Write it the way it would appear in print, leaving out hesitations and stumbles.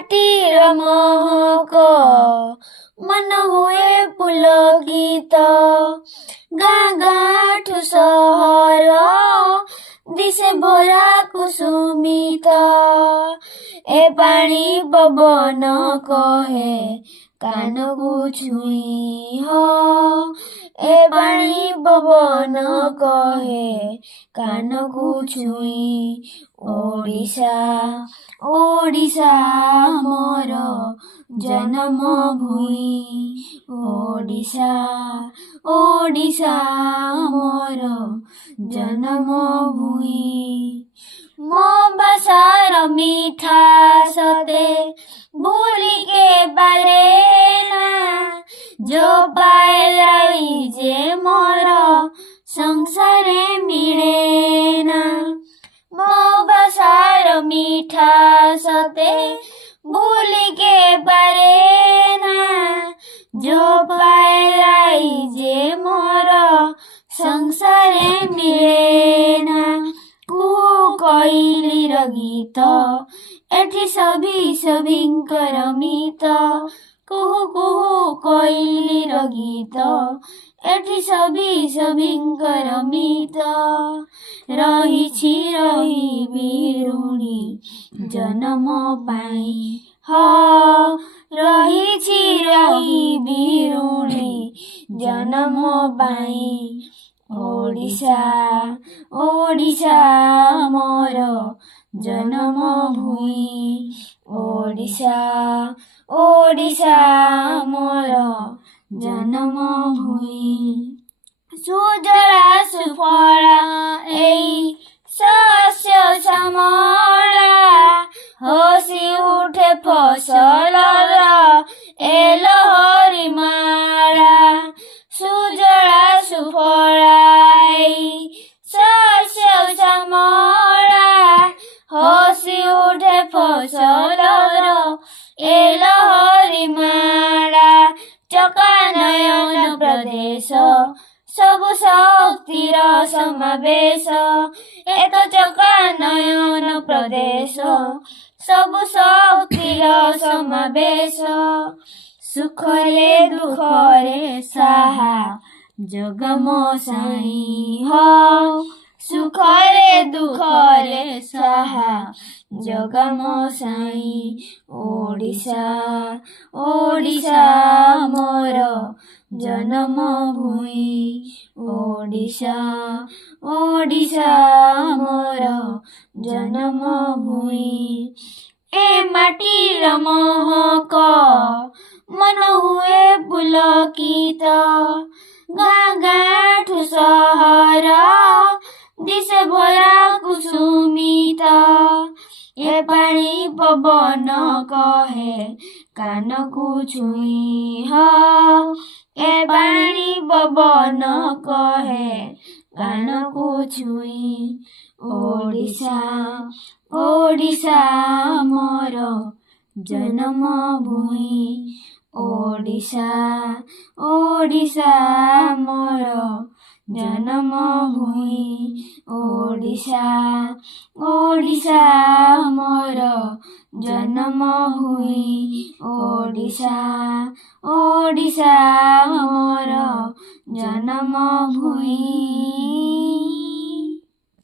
माटीर महक मन हुए पुलकित गाँ गाँठु सहर दिसे भरा कुसुमित ए पानी पवन कहे कानकु छुई हो ए पानी पवन कहे कानकु छुई ओडिशा ओडिशा मोर जन्म भूमि ओडिशा ओडिशा मोर जन्म भूमि मो बसार मीठा सते भूली के बारेना जो पाएलाई जे मोर संसारे मिलेना मो बसार मीठा सते भूली के बारेना जो पाएलाई जे मोर संसारे मिलेना कुहु कोइलीर गीत एठी सभिंकर मित कुहु कुहु कोइलीर गीत एठी सभिंकर मित रहिछि रही बिरुणी जन्म पाई हो रहिछि रही बिरुणी जन्म पाई ओडिशा ओडिशा मोर जन्म भूमि ओडिशा ओडिशा मोर जन्म भूमि सुजला सुफला एई शस्य श्यामला हसी उठे फसलर ए लहरी माला सुजला सुफला एई शस्य श्यामला हसी उठे फसलर ए लहरी माला चका नयन प्रदेश सबु शक्तिर समावेश एक चका नयन प्रदेश सबु शक्तिर समावेश सुखरे दुखरे साहा जगमो साई हो सुखरे दुखरे साहा जगमो साई ओडिशा ओडिशा मोर जन्म भूमि ओडिशा ओडिशा मोर जन्म भूमि ए माटीर महक मन हुए पुलकित गाँ गाँठु सहर दिसे भरा कुसुमित ए पानी पवन कहे कानकु छुई हो ए पानी पवन कहे कानकु छुई ओडिशा ओडिशा मोर जन्म भूमि ओडिशा ओडिशा मोर जन्म भूमि ओडिशा ओडिशा मोर जन्म भूमि ओडिशा ओडिशा मोर जन्म भूमि।